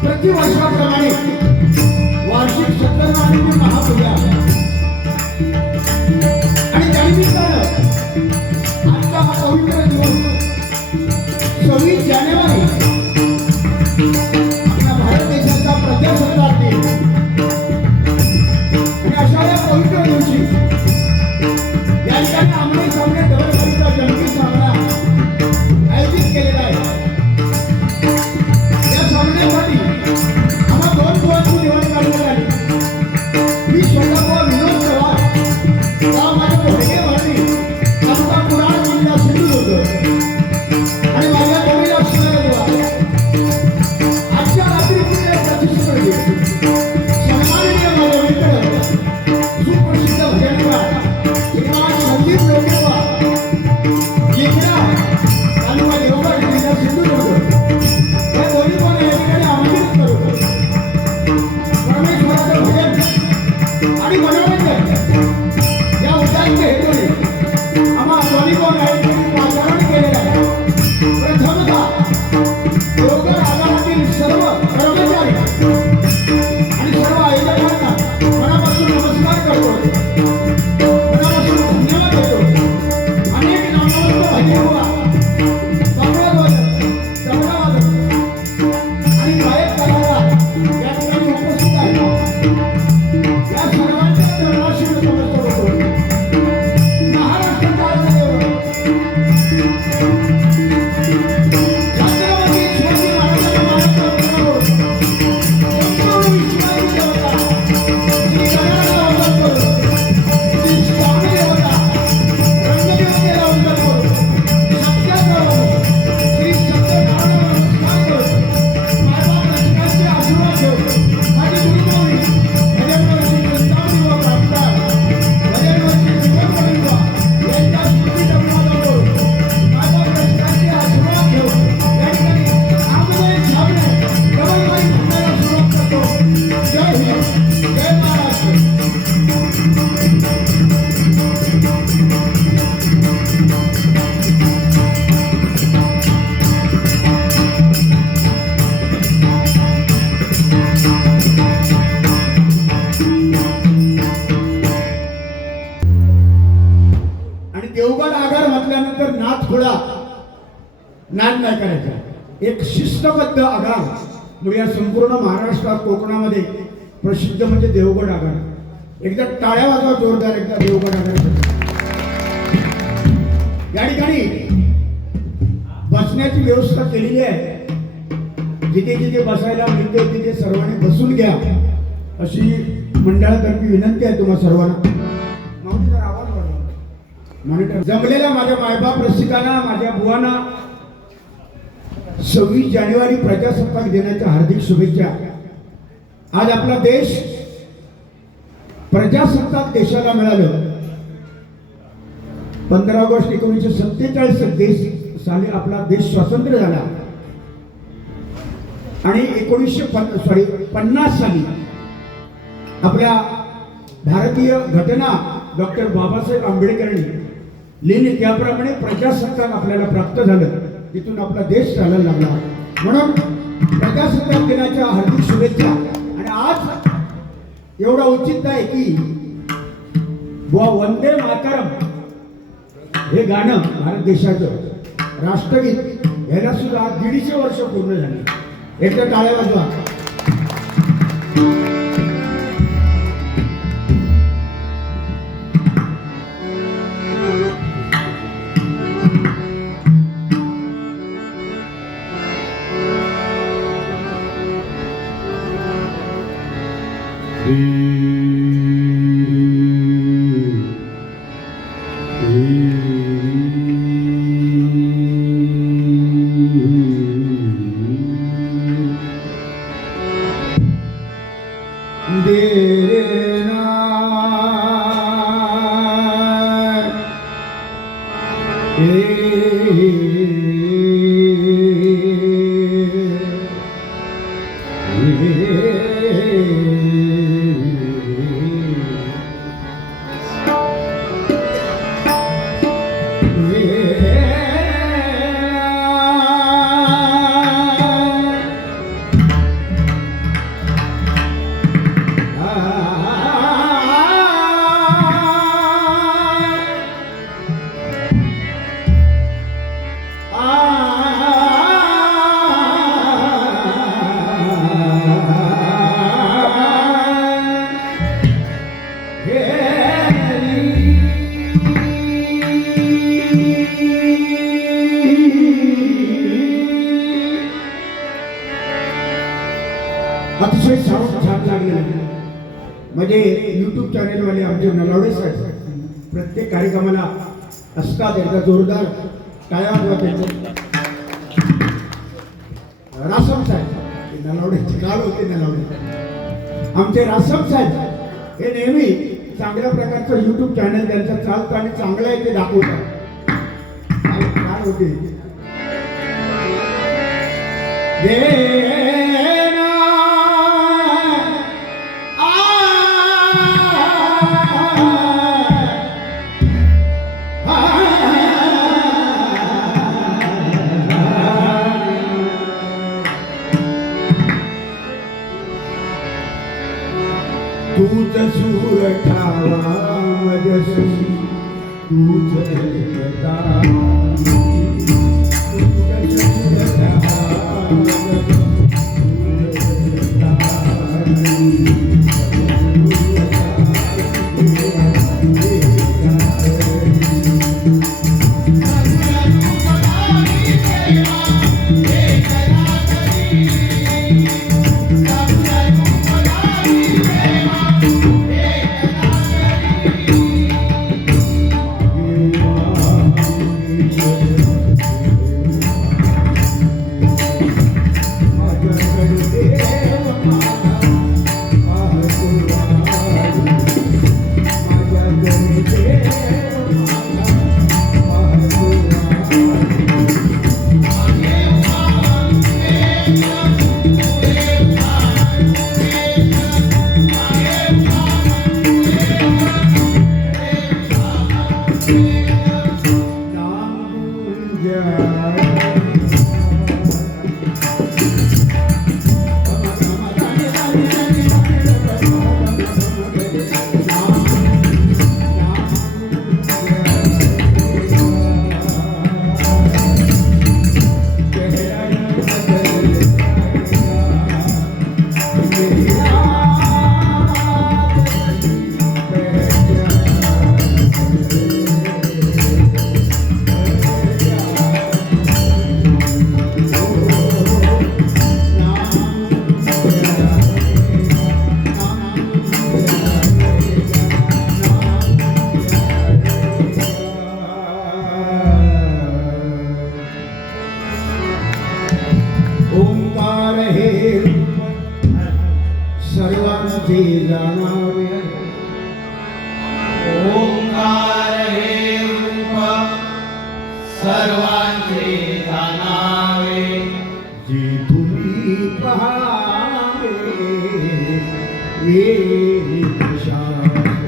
प्रतिवर्षाप्रमाणे वार्षिक सत्कारमानिक महापूजा आणि त्यानिमित्तानं आजचा हा पवित्र दिवस 26 जानेवारी आपल्या भारत देशाचा प्रजासत्ताक दिन आणि अशा या पवित्र दिवशी या ठिकाणी आमने सामने दौडचा जंगी सामना आयोजित केलेला आहे। या सामन्यासाठी आम्हा 2 दिवसांची निवड करण्यात आली। मी स्वतः विनोद चव्हाण गाव माझ्या भोगे भरणी आमचा पुराण जिल्हा सिंधुदुर्ग आणि माझ्या कविला असणारा आजच्या रात्री पुढे प्रतिस्पर्धी सन्माननीय माझे मित्र सुप्रसिद्ध भजनकार श्रीमान संदीप लोकेवा जिल्हा तालुका देवगड जिल्हा सिंधुदुर्ग या दोन्ही पण या ठिकाणी आमंत्रित करतो। परमेश्वराचं भजन आणि मनोरंजन या उद्याच्या हेतूने आम्हा दोन्ही पण या ठिकाणी पाचारण केलेलं आहे। प्रथमतः देवगड आगारातील सर्व कर्मचारी आणि सर्व आयोजकांना मनापासून नमस्कार करतो, मनापासून धन्यवाद देतो। अनेक नामवंत भजनवा आणि गायक कलाकार या ठिकाणी उपस्थित आहेत। या सर्वांच्या चरणाशी नमस्कार करतो। महाराष्ट्राचा देव छत्रपती शिवाजी महाराजांच्या मार्गदर्शनावर संपूर्ण विश्वाची देवता श्री गणाला वंदन करू, श्री स्वामी देवता रंगदेवतेला वंदन करू, सत्याग्रह श्री सत्यनारायण नमस्कार करू, मायबाप रचनाचे आशीर्वाद घेऊ। माझे गुरुस्वामी भजनवर्षी चिंतामणी व प्राप्तार भजनवर्षी जीवनकविंद यांच्या स्मृती अभिवादन करू, मायबाप रचनाचे आशीर्वाद घेऊ। या ठिकाणी आमने सामने डबलबाई म्हणण्याला सुरुवात करतो। जय हिंद, जय महाराष्ट्र। आणि देवगड आगार म्हटल्यानंतर नाथखोळा नाद नाही करायचा। एक शिस्तबद्ध आगार म्हणजे या संपूर्ण महाराष्ट्रात कोकणामध्ये प्रसिद्ध म्हणजे देवगड आगार। एकदा टाळ्या वाजवा जोरदार, एकदा देवगड आगार। या ठिकाणी बसण्याची व्यवस्था केलेली आहे. जिथे जिथे बसायला मिळते तिथे सर्वांनी बसून घ्या अशी मंडळातर्फे विनंती आहे तुम्हा सर्वांना. माऊली जरा आवाज वाढवा. मॉनिटर जमलेल्या माझ्या मायबाप रसिकांना, माझ्या बुवांना 26 जानेवारी प्रजासत्ताक दिनाच्या हार्दिक शुभेच्छा. आज आपला देश प्रजासत्ताक देशाला मिळालं. 15 ऑगस्ट 1947 साली आपला देश स्वातंत्र्य झाला आणि 1950 साली आपल्या भारतीय घटना डॉक्टर बाबासाहेब आंबेडकरांनी लिहिली त्याप्रमाणे प्रजासत्ताक आपल्याला प्राप्त झालं. तिथून आपला देश चालायला लागला. म्हणून प्रजासत्ताक दिनाच्या हार्दिक शुभेच्छा. आणि आज एवढा औचित्य आहे की बुवा वंदे मातरम हे गाणं भारत देशाचं राष्ट्रगीत याला सुद्धा 150 वर्ष पूर्ण झाली. एकदा टाळ्या वाजवा. अतिशय छान लागलेलं म्हणजे यूट्यूब चॅनेलवाले आमचे नलावडे साहेब प्रत्येक कार्यक्रमाला असतात. एकदा जोरदार टाळ्या वाजवा. रासम साहेब नलावडे काल होते. नलावडे आमचे रासम साहेब हे नेहमी चांगल्या प्रकारचं यूट्यूब चॅनल त्यांचं चालतं आणि चांगलं आहे ते दाखवतात. काय होते तूच सूर ठावा मजसी तूच एकता तूच सूर ठावा जाणावे ओंकार हे रूप सर्वांचे जाणावे जे तुम्ही पहावे वेद शास्त्र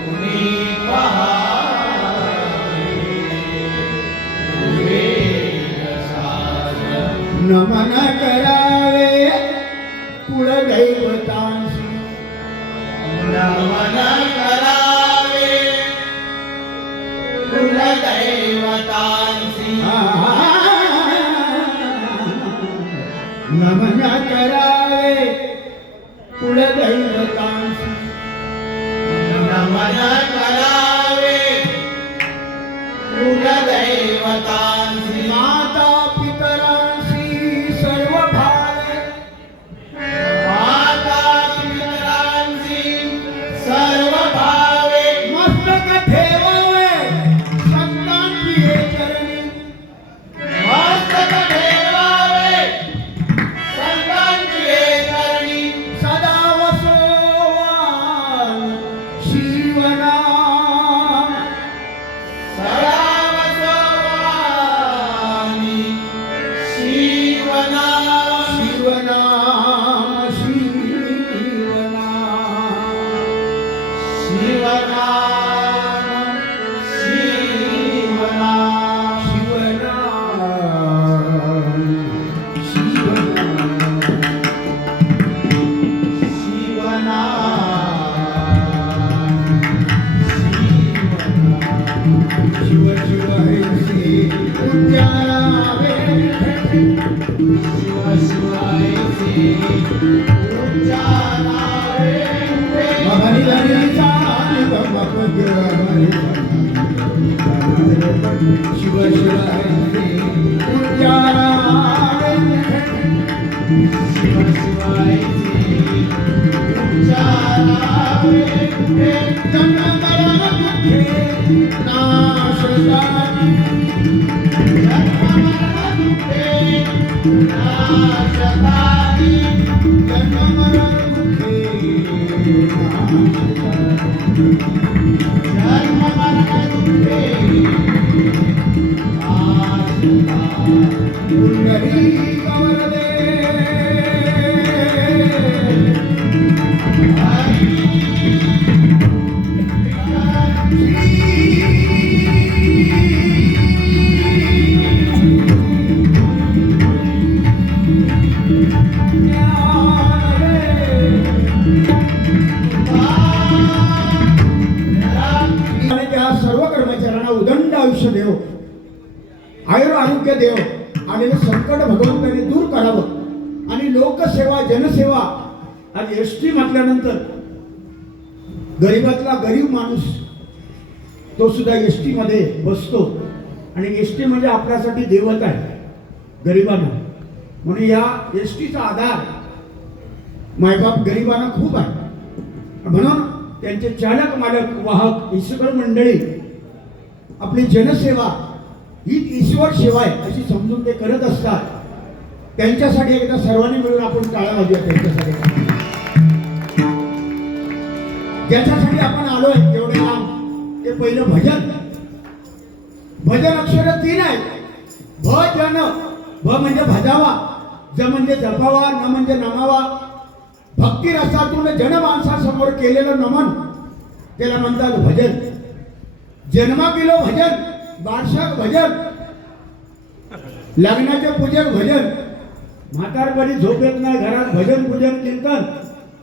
कुणी पहावे वेदशास्त्र नमन करावे कुलदैवतांशी नमन करावे कुलदैवतांसी नमन करावे कुलदैवतांशी नमन करावे कुलदैवतांसी माता पितरांशी सर्व भावे माता पितरांसी सर्व भावे मस्तक ठेवावे संतांची हे चरणी मस्तक ठेवावे संतांची हे करणी सदा वसोवा शिवनाम सदा वसवामी शिवनाम शिवनाम शिवनाम शिवनाम शिवनाम शिवनाम शिव शिव हे श्री उद्यानावे शिव शिवायचे उच्चारावे मगनी धनी चाली गमपद्य शिव शिव हे श्री उद्यानावे शिव शिवायचे उच्चारावे जन्म मरण दुःखे नाशकानी नाशकानी जन्म मरण दुःखे नाशकानी जन्म मरण दुःखे नाशकानी पुंडरीक वरदे आणि त्या सर्व कर्मचाऱ्यांना उदंड आयुष्य देव आयुर आरोग्य देव आणि हे संकट भगवंताने दूर करावं आणि लोकसेवा जनसेवा आणि एस टी म्हटल्यानंतर गरीबातला गरीब माणूस तो सुद्धा एस टी मध्ये बसतो आणि एस टी म्हणजे आपल्यासाठी देवत आहे गरिबांना म्हणून या एस टीचा आधार मायबाप गरिबांना खूप आहे म्हणून त्यांचे चालक मालक वाहक ही सगळं मंडळी आपली जनसेवा ही ईश्वर सेवा आहे अशी समजून ते करत असतात. त्यांच्यासाठी एकदा सर्वांनी मिळून आपण टाळ्या वाजूया त्यांच्यासाठी ज्याच्यासाठी आपण आलोय एवढे लांब. ते पहिलं भजन. भजन अक्षर 3 आहे. भजन. भ म्हणजे भजावा, ज म्हणजे जपावा, न म्हणजे नमावा. भक्ती रसातून जनमानसासमोर केलेलं नमन त्याला म्हणतात भजन. जन्मा किलो भजन, वार्षिक भजन, लग्नाचे पूजक भजन, म्हातारपणी झोप येत नाही घरात भजन पूजन कीर्तन,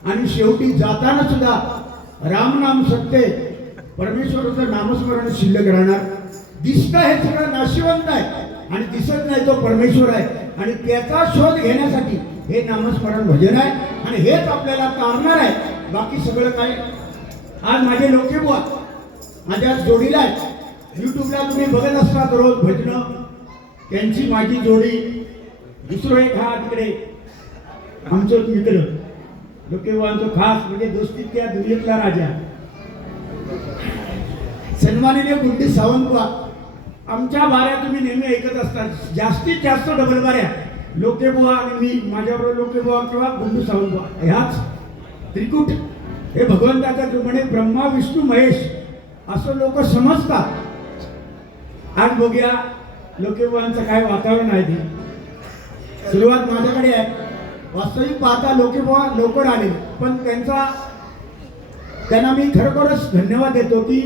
आणि शेवटी जाताना सुद्धा रामनाम सत्य परमेश्वराचं नामस्मरण शिल्लक राहणार. दिसतं हे सगळं नाशिवंत आहे आणि दिसत नाही तो परमेश्वर आहे आणि त्याचा शोध घेण्यासाठी हे नामस्मरण भजन आहे आणि हेच आपल्याला तारणार आहे. बाकी सगळं काय. आज माझे लोके बुवा माझ्या जोडीला आहे. युट्यूबला तुम्ही बघत असतात रोज भजन. त्यांची माझी जोडी. दुसरं एक हा तिकडे आमचं मित्र लोके बुवांचं खास म्हणजे दोस्तीत त्या दुनियेतला राजा सन्माननीय गुड्डी सावंत बुवा. आमच्या बाऱ्या तुम्ही नेहमी ऐकत असतात. जास्तीत जास्त डबल बाऱ्या लोकेबुवा आणि मी माझ्याबरोबर लोकेबुवा किंवा गुंडू सावंतबुवा ह्याच त्रिकूट हे भगवंताचं म्हणे ब्रह्मा विष्णू महेश असं लोक समजतात. आज बघूया लोकेबुवांचं काय वातावरण आहे ते. सुरुवात माझ्याकडे आहे. वास्तविक पाहता लोकेबुवा लवकर आले पण त्यांना मी खरोखरच धन्यवाद देतो की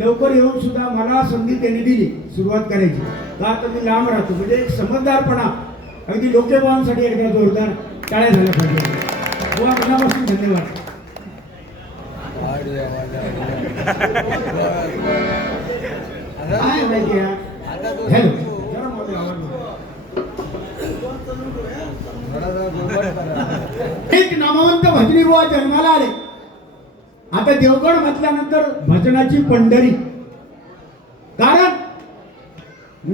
लवकर येऊन सुद्धा मला संधी त्यांनी दिली सुरुवात करायची. का तर मी लांब राहतो म्हणजे एक समजदारपणा अगदी लोकेबुवांसाठी एकदा जोरदार टाळ्या झाल्या पाहिजे. बुवा मनापासून धन्यवाद. काय माहिती आहे हॅलो जरा मोठे आवाज एक नामवंत भजनी बुवा जन्माला आले. आता देवगड म्हटल्यानंतर भजनाची पंढरी. कारण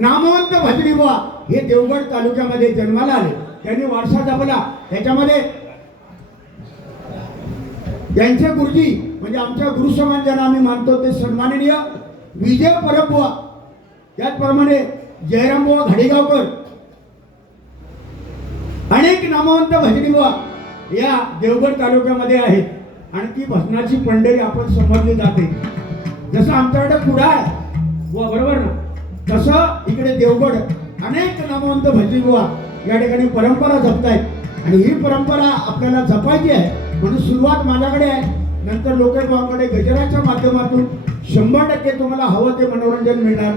नामवंत भजनी बुवा हे देवगड तालुक्यामध्ये जन्माला आले. त्यांनी वारसा जपला. त्याच्यामध्ये त्यांचे गुरुजी म्हणजे आमच्या गुरु समान ज्यांना आम्ही मानतो ते सन्माननीय विजय परबुवा, त्याचप्रमाणे जयरामबुवा घाडेगावकर, अनेक नामवंत भजनी बुवा या देवगड तालुक्यामध्ये आहेत. आणि ती भजनाची पंढरी आपण समजली जाते. जसं आमच्याकडे कुडा आहे बुवा बरोबर ना, तसं इकडे देवगड अनेक नामवंत भजनी बुवा या ठिकाणी परंपरा जपतायत. आणि ही परंपरा आपल्याला जपायची आहे म्हणून सुरुवात माझ्याकडे आहे. नंतर लोकेबुवांकडे गजराच्या माध्यमातून 100% तुम्हाला हवं ते मनोरंजन मिळणार.